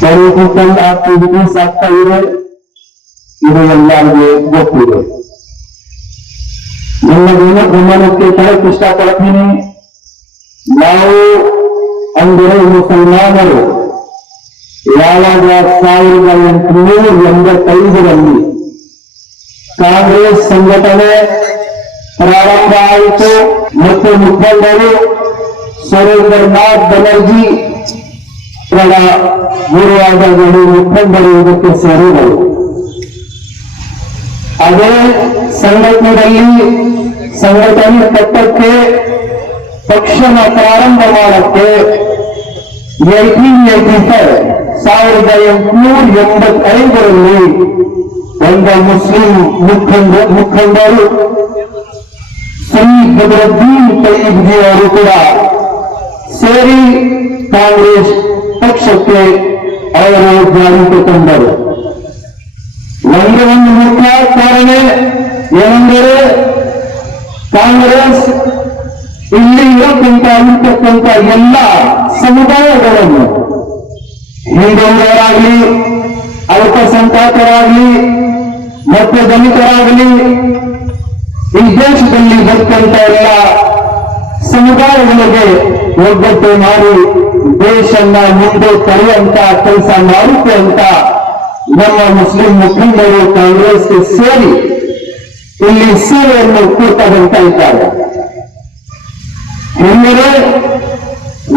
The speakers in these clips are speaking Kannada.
ಪೊಲಿಟಿಕಲ್ ಆಕ್ಟಿವಿಟೀಸ್ ಆಗ್ತಾ ಇದೆ. ಇದು ಎಲ್ಲರಿಗೂ ಗೊತ್ತಿದೆ. ನಿಮ್ಮ ಗಮನಕ್ಕೆ ತರಕ್ಕೆ ಇಷ್ಟಪಡ್ತೀನಿ. ನಾವು ಅಂದರೆ ಮುಸಲ್ಮಾನರು ಯಾವಾಗ 1885ರಲ್ಲಿ ಕಾಂಗ್ರೆಸ್ ಸಂಘಟನೆ ಪ್ರಾರಂಭ ಆಯಿತು ಮತ್ತು ಮುಖಂಡರು ಸುರೇಂದ್ರನಾಥ್ ಬೆನರ್ಜಿ ಗುರುವಾದಗಳು ಮುಖಂಡರು ಇದಕ್ಕೆ ಸೇರಿದರು. ಅದೇ ಸಂಘಟನೆ ಕಟ್ಟಕ್ಕೆ ಪಕ್ಷನ ಪ್ರಾರಂಭ ಮಾಡಕ್ಕೆ 1885ರಲ್ಲಿ ಒಂದು ಮುಸ್ಲಿಂ ಮುಖಂಡರು ಸಯೀದ್ ಬದರುದ್ದೀನ್ ತಯ್ಯಿಬ್ಜಿ ಅವರು ಕೂಡ ಸೇರಿ ಕಾಂಗ್ರೆಸ್ ಪಕ್ಷಕ್ಕೆ ಅವರು ಜಾರಿಗೆ ತಂದರು. ಒಂದು ಮುಖ್ಯ ಕಾರಣ ಏನೆಂದರೆ ಕಾಂಗ್ರೆಸ್ ಇಲ್ಲಿ ಇರತಕ್ಕಂಥ ಎಲ್ಲ ಸಮುದಾಯಗಳನ್ನು, ಹಿಂದುಳಿದವರಾಗಲಿ, ಅಲ್ಪಸಂಖ್ಯಾತರಾಗಲಿ ಮತ್ತು ದಲಿತರಾಗಲಿ, ಈ ದೇಶದಲ್ಲಿ ಬರ್ತಕ್ಕಂಥ ಎಲ್ಲ ಸಮುದಾಯಗಳಿಗೆ ಒಗ್ಗಟ್ಟು ಮಾಡಿ ದೇಶನ್ನ ಮುಂದೆ ತರುವಂತ ಕೆಲಸ ಮಾಡುತ್ತೆ ಅಂತ ನಮ್ಮ ಮುಸ್ಲಿಂ ಮುಖಂಡರು ಕಾಂಗ್ರೆಸ್ಗೆ ಸೇರಿ ಇಲ್ಲಿ ಸೇವೆಯನ್ನು ಕೊಡ್ತಾ ಬರ್ತಾ ಇದ್ದಾರೆ. ಹಿಂದೆ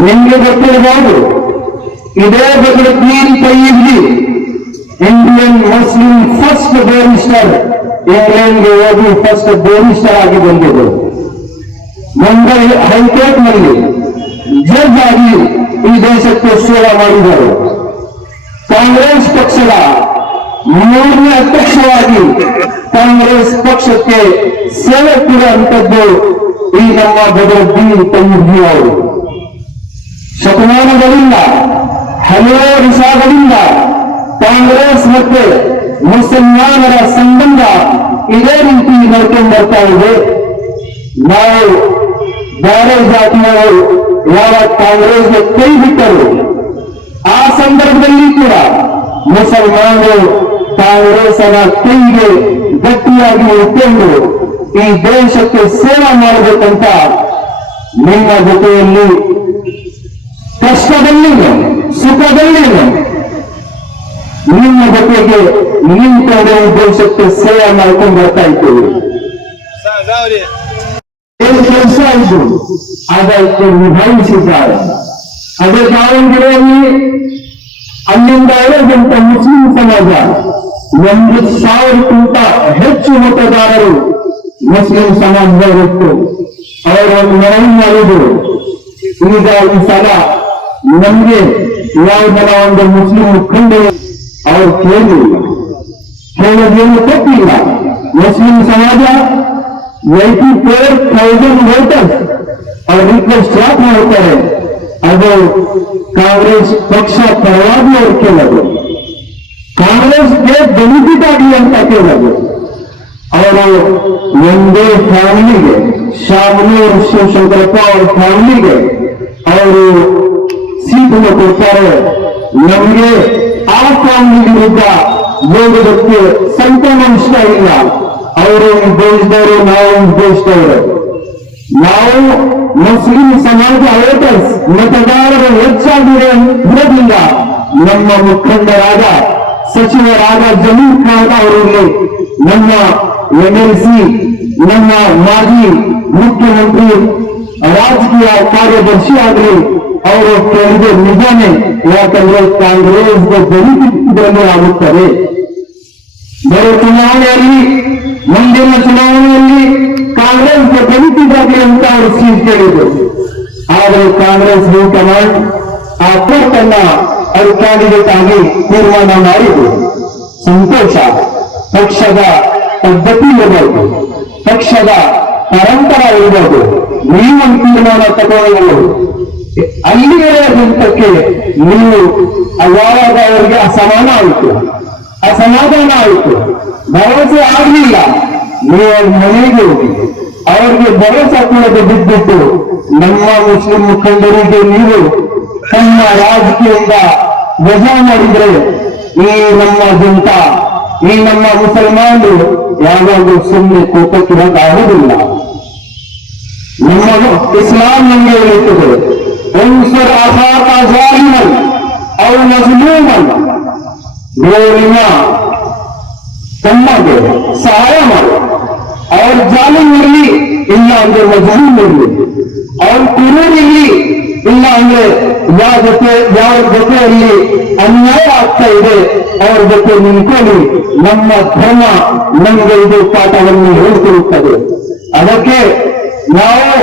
ನಿಮಗೆ ಗೊತ್ತಿರಬಹುದು, ಇದೇ Badruddin ತಯ್ಯಿಬ್ಜಿ Indian Muslim first barrister, ಇಂಗ್ಲೆಂಡ್ಗೆ ಹೋಗಿ ಫಸ್ಟ್ ಬ್ಯಾರಿಸ್ಟರ್ ಆಗಿ ಬಂದಿದ್ದರು. ಮುಂಬೈ ಹೈಕೋರ್ಟ್ ನಲ್ಲಿ ಜಡ್ಜ್ ಆಗಿ ಈ ದೇಶಕ್ಕೆ ಸೇವೆ ಮಾಡಿದರು. ಕಾಂಗ್ರೆಸ್ ಪಕ್ಷದ 3ನೇ ಅಧ್ಯಕ್ಷರಾಗಿ ಕಾಂಗ್ರೆಸ್ ಪಕ್ಷಕ್ಕೆ ಸೇವೆ ಕೊಡುವಂಥದ್ದು ಈ ನಮ್ಮ ಬದರುದ್ದೀನ್ ತಯ್ಯಿಬ್ಜಿ ಅವರು. ಶತಮಾನಗಳಿಂದ, ಹಲವು ವರ್ಷಗಳಿಂದ ಕಾಂಗ್ರೆಸ್ ಮತ್ತು ಮುಸಲ್ಮಾನರ ಸಂಬಂಧ ಇದೇ ರೀತಿ ನಡ್ಕೊಂಡು ಬರ್ತಾ ಇದೆ. ನಾವು ಬೇರೆ ಜಾತಿಯವರು ಯಾವ ಕಾಂಗ್ರೆಸ್ಗೆ ಕೈ ಬಿಟ್ಟರು, ಆ ಸಂದರ್ಭದಲ್ಲಿ ಕೂಡ ಮುಸಲ್ಮಾನರು ಕಾಂಗ್ರೆಸ್ನ ಕೈಗೆ ಗಟ್ಟಿಯಾಗಿ ಇಟ್ಕೊಂಡು ಈ ದೇಶಕ್ಕೆ ಸೇವೆ ಮಾಡಬೇಕಂತ ನಿಮ್ಮ ಜೊತೆಯಲ್ಲಿ ಕಷ್ಟದಲ್ಲಿ ಸುಖದಲ್ಲಿ ನಿಮ್ಮ ಜೊತೆಗೆ ನಿಂತುಕೊಂಡು ಈ ದೇಶಕ್ಕೆ ಸೇವೆ ಮಾಡ್ಕೊಂಡು ಬರ್ತಾ ಇದ್ದೇವೆ. ಏನು ಕೆಲಸ ಇದು ಅದಕ್ಕೆ ನಿಭಾಯಿಸಿದ್ದಾರೆ. ಅದೇ ದಾವಣಗೆರೆಯಲ್ಲಿ ಅಲ್ಲಿಂದ ಇರದಂತ ಮುಸ್ಲಿಂ ಸಮಾಜ 1,000ಕ್ಕಿಂತ ಹೆಚ್ಚು ಮತದಾರರು ಮುಸ್ಲಿಂ ಸಮಾಜದವರಿತ್ತು. ಅವರನ್ನು ಮನವಿ ಮಾಡಿದರು. ಈಗ ಈ ಸಲ ನಮ್ಗೆ ಯಾವುದರ ಒಂದು ಮುಸ್ಲಿಂ ಮುಖಂಡ ಅವರು ಕೇಳೋದೇನು ತಪ್ಪಿಲ್ಲ. ಮುಸ್ಲಿಂ ಸಮಾಜ 84,000 ವೋಟರ್ಸ್ ಅವ್ರ ರಿಕ್ವೆಸ್ಟ್ ಯಾಕೆ ಮಾಡ್ತಾರೆ, ಅದು ಕಾಂಗ್ರೆಸ್ ಪಕ್ಷ ಪರವಾಗಿ ಅವರು ಕೇಳೋದು, ಕಾಂಗ್ರೆಸ್ಗೆ ಬೆನಿಫಿಟ್ ಆಗಲಿ ಅಂತ ಕೇಳೋದು. ಅವರು ಒಂದೇ ಫ್ಯಾಮಿಲಿಗೆ, ಶಾಮನೂರ್ ಶಿವಶಂಕರಪ್ಪ ಅವರ ಫ್ಯಾಮಿಲಿಗೆ ಅವರು ಸೀಟನ್ನು ಕೊಡ್ತಾರೆ. ನಮಗೆ ಆ ಫ್ಯಾಮಿಲಿ ವಿರುದ್ಧ ಹೋಗೋದಕ್ಕೆ ಸಂಪೂರ್ಣ ಇಷ್ಟ ಇಲ್ಲ. ಅವರು ದೇಶದವರು, ನಾವು ದೇಶದವರು. ನಾವು ಮುಸ್ಲಿಂ ಸಮಾಜ ವೋಟರ್ಸ್ ಮತದಾರರು ಹೆಚ್ಚಾಗಿರೋದ್ರಿಂದ ನಮ್ಮ ಮುಖಂಡರಾದ ಸಚಿವರಾದ ಜಮೀರ್ ಖಾನ್ ಅವರಲ್ಲಿ, ನಮ್ಮ MLC, ನಮ್ಮ ಮಾಜಿ ಮುಖ್ಯಮಂತ್ರಿ, ರಾಜಕೀಯ ಕಾರ್ಯದರ್ಶಿ ಆಗಲಿ ಅವರು ಕೇಳಿದ ನಿಜಾನೇ. ಯಾಕಂದ್ರೆ ಕಾಂಗ್ರೆಸ್ಗೆ ಬೆನಿಫಿಟ್ ಆಗುತ್ತದೆ. ಬರೋ ಚುನಾವಣೆಯಲ್ಲಿ, ಮುಂದಿನ ಚುನಾವಣೆಯಲ್ಲಿ ಕಾಂಗ್ರೆಸ್ಗೆ ಬೆನಿಫಿಟ್ ಆಗಲಿ ಅಂತ ಅವರು ಸೀಟ್ ಕೇಳಿದರು. ಆದರೆ ಕಾಂಗ್ರೆಸ್ ಹೈಕಮಾಂಡ್ ಆ ಕೋರ್ಟನ್ನ ಅವರು ಕ್ಯಾಂಡಿಡೇಟ್ ಆಗಿ ತೀರ್ಮಾನ ಮಾಡಿದ್ರು. ಸಂತೋಷ. ಪಕ್ಷದ ಪದ್ಧತಿ ಇರಬಹುದು, ಪಕ್ಷದ ಪರಂಪರೆ ಇರಬಹುದು, ನೀವು ತೀರ್ಮಾನ ತಗೊಳ್ಳಬಹುದು. ಅಲ್ಲಿಗೆ ಹಂತಕ್ಕೆ ನೀವು ಅವಾಗ ಅವರಿಗೆ ಅಸಮಾನ ಆಯಿತು, ಅಸಮಾಧಾನ ಆಯಿತು, ಭರವಸೆ ಆಗಲಿಲ್ಲ. ನೀವು ಮನೆಗೆ ಹೋಗಿ ಅವರಿಗೆ ಭರವಸೆ ಕೊಡದೆ ಬಿದ್ದಿಟ್ಟು ನಮ್ಮ ಮುಸ್ಲಿಂ ಮುಖಂಡರಿಗೆ ನೀವು ತಮ್ಮ ರಾಜಕೀಯದಿಂದ ವಜಾ ಮಾಡಿದ್ರೆ ಈ ನಮ್ಮ ಜಂತ, ಈ ನಮ್ಮ ಮುಸಲ್ಮಾನರು ಯಾವಾಗಲೂ ಸುಮ್ಮನೆ ಕೂತಕ್ಕಿರೋಕ್ಕಾಗುವುದಿಲ್ಲ. ನಮ್ಮ ಇಸ್ಲಾಂ ನಮಗೆ ಹೇಳುತ್ತದೆ, ಉನ್ಸುರ್ ಅಖಾಕ ಜಾಲಿಮನ್ ಔ ಮಜ್ಲೂಮನ್, ನಿಮ್ಮ ತಮ್ಮಗೆ ಸಹಾಯ ಮಾಡು, ಅವ್ರ ಜಾಲಿಮ್ ಇರಲಿ ಇಲ್ಲ ಅಂದ್ರೆ ಮಜ್ಲೂಮ್ ಇರಲಿ, ಅವ್ರ ಕುರೂರ್ ಇರಲಿ ಇಲ್ಲ ಅಂದ್ರೆ ಯಾವ ಜೊತೆಯಲ್ಲಿ ಅನ್ಯಾಯ ಆಗ್ತಾ ಇದೆ ಅವ್ರ ಜೊತೆ ನಿಂತ್ಕೊಳ್ಳಿ. ನಮ್ಮ ಧರ್ಮ ನಮಗೆ ಇದು ಪಾಠವನ್ನು ಹೇಳ್ತಿರುತ್ತದೆ. ಅದಕ್ಕೆ ನಾವು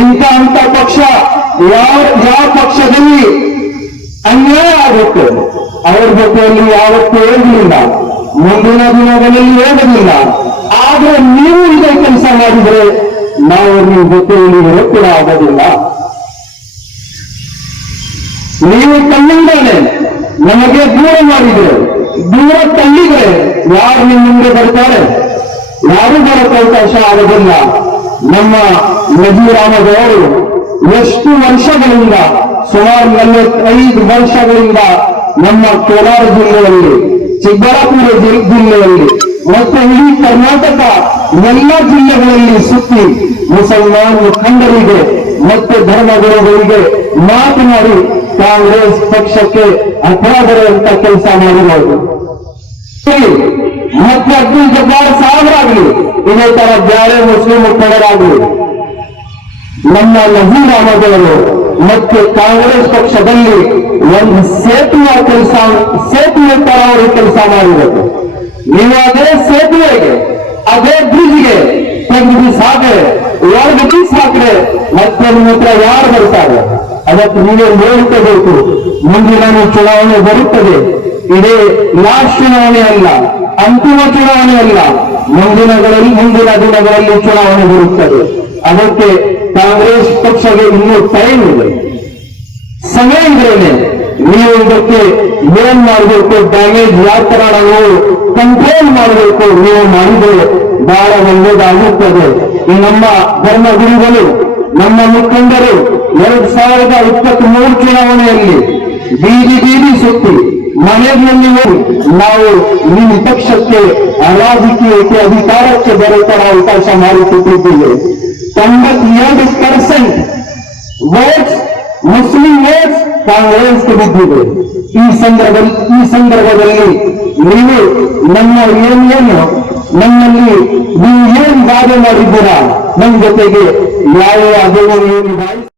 ಇಂಥ ಪಕ್ಷ ಯಾವ ಪಕ್ಷದಲ್ಲಿ ಅನ್ಯಾಯ ಆಗುತ್ತೆ ಅವ್ರ ಜೊತೆಯಲ್ಲಿ ಯಾವತ್ತೂ ಹೋಗಲಿಲ್ಲ, ಮುಂದಿನ ದಿನಗಳಲ್ಲಿ ಹೋಗಲಿಲ್ಲ. ಆದ್ರೆ ನೀವು ಇದೇ ಕೆಲಸ ಮಾಡಿದ್ರೆ ನಾವು ನಿಮ್ಮ ಜೊತೆಯಲ್ಲಿ ಕೂಡ ಆಗೋದಿಲ್ಲ. ನೀವು ಕಣ್ಣಿಂದಾನೆ ನಮಗೆ ದೂರ ಮಾಡಿದ್ರೆ, ದೂರ ತಳ್ಳಿದ್ರೆ ಯಾರು ನಿಮ್ಮ ಮುಂದೆ ಬರ್ತಾರೆ? ಯಾರು ಬರೋಕ್ಕೆ ಅವಕಾಶ ಆಗೋದಿಲ್ಲ. ನಮ್ಮ ನಜೀರ್ ಅಹಮದ್ ಅವರು ಎಷ್ಟು ವರ್ಷಗಳಿಂದ, ಸುಮಾರು 45 ವರ್ಷಗಳಿಂದ ನಮ್ಮ ಕೋಲಾರ ಜಿಲ್ಲೆಯಲ್ಲಿ, ಚಿಕ್ಕಬಳ್ಳಾಪುರ ಜಿಲ್ಲೆಯಲ್ಲಿ ಮತ್ತು ಇಡೀ ಕರ್ನಾಟಕ ಎಲ್ಲ ಜಿಲ್ಲೆಗಳಲ್ಲಿ ಸುತ್ತಿ ಮುಸಲ್ಮಾನ ಮುಖಂಡರಿಗೆ ಮತ್ತು ಧರ್ಮಗುರುಗಳಿಗೆ ಮಾತನಾಡಿ ಕಾಂಗ್ರೆಸ್ ಪಕ್ಷಕ್ಕೆ ಅಪರಾಧರಂತ ಕೆಲಸ ಮಾಡಿರೋದು. ಮತ್ತೆ ಅಬ್ದುಲ್ ಜಬ್ಬಾರ್ ಸಾಹೇಬರಾಗಲಿ, ಇದೇ ತರ ಬ್ಯಾರೆ ಮುಸ್ಲಿಂ ಮುಖಂಡರಾಗಲಿ, ನಮ್ಮ ನಜೀರ್ ಅಹಮದ್ ಅವರು ಮತ್ತೆ ಕಾಂಗ್ರೆಸ್ ಪಕ್ಷದಲ್ಲಿ ಒಂದು ಸೇತುವೆ ತರ ಅವರು ಕೆಲಸ ಮಾಡಿರೋದು. ನೀವು ಅದೇ ಸೇತುವೆಗೆ, ಅದೇ ಬ್ರಿಡ್ಜ್ಗೆ ತೆಗೆದು ಸಾಕ್ರೆ, ಹೊರಗಡೆ ಸಾಕ್ರೆ ಮತ್ತೆ ನಿಮ್ಮ ಹತ್ರ ಯಾರು ಬರ್ತಾರೆ? ಅದಕ್ಕೆ ನೀವೇ ನೋಡ್ಕೋಬೇಕು. ಮುಂದಿನ ಚುನಾವಣೆ ಬರುತ್ತದೆ. ಇದೇ ಲಾಸ್ಟ್ ಚುನಾವಣೆ ಅಲ್ಲ, ಅಂತಿಮ ಚುನಾವಣೆ ಅಲ್ಲ. ಮುಂದಿನ ದಿನಗಳಲ್ಲಿ ಚುನಾವಣೆ ಬರುತ್ತದೆ. ಅದಕ್ಕೆ ಕಾಂಗ್ರೆಸ್ ಪಕ್ಷಕ್ಕೆ ಇನ್ನೂ ಟೈಮ್ ಇದೆ, ಸಮಯ ಇದ್ರೇನೆ ನೀವು ಇದಕ್ಕೆ ಏನ್ ಮಾಡಬೇಕು, ಡ್ಯಾಮೇಜ್ ಯಾವ ತರ ನಾವು ಕಂಟ್ರೋಲ್ ಮಾಡಬೇಕು, ನೀವು ಮಾಡಿದರೆ ಬಹಳ ಒಳ್ಳೆಯದಾಗುತ್ತದೆ. ಈ ನಮ್ಮ ಧರ್ಮ ಗುರುಗಳು, ನಮ್ಮ ಮುಖಂಡರು 2023 ಚುನಾವಣೆಯಲ್ಲಿ ಬೀದಿ ಸುತ್ತಿ ಮನೆಯಲ್ಲಿ ನಾವು ನಿಮ್ಮ ಪಕ್ಷಕ್ಕೆ ರಾಜಕೀಯಕ್ಕೆ ಅಧಿಕಾರಕ್ಕೆ ಬರೋ ತರ ಅವಕಾಶ ಮಾಡಿಕೊಟ್ಟಿದ್ದೇವೆ. 92% ವೋಟ್ಸ್, ಮುಸ್ಲಿಂ ವೋಟ್ಸ್ ಕಾಂಗ್ರೆಸ್ಗೆ ಬಿದ್ದಿದೆ. ಈ ಸಂದರ್ಭದಲ್ಲಿ ನೀವು ನಮ್ಮಲ್ಲಿ ನೀವು ಏನ್ ವಾದ ಮಾಡಿದ್ದೀರಾ, ನಮ್ಮ ಜೊತೆಗೆ ಯಾವ ಅದನ್ನು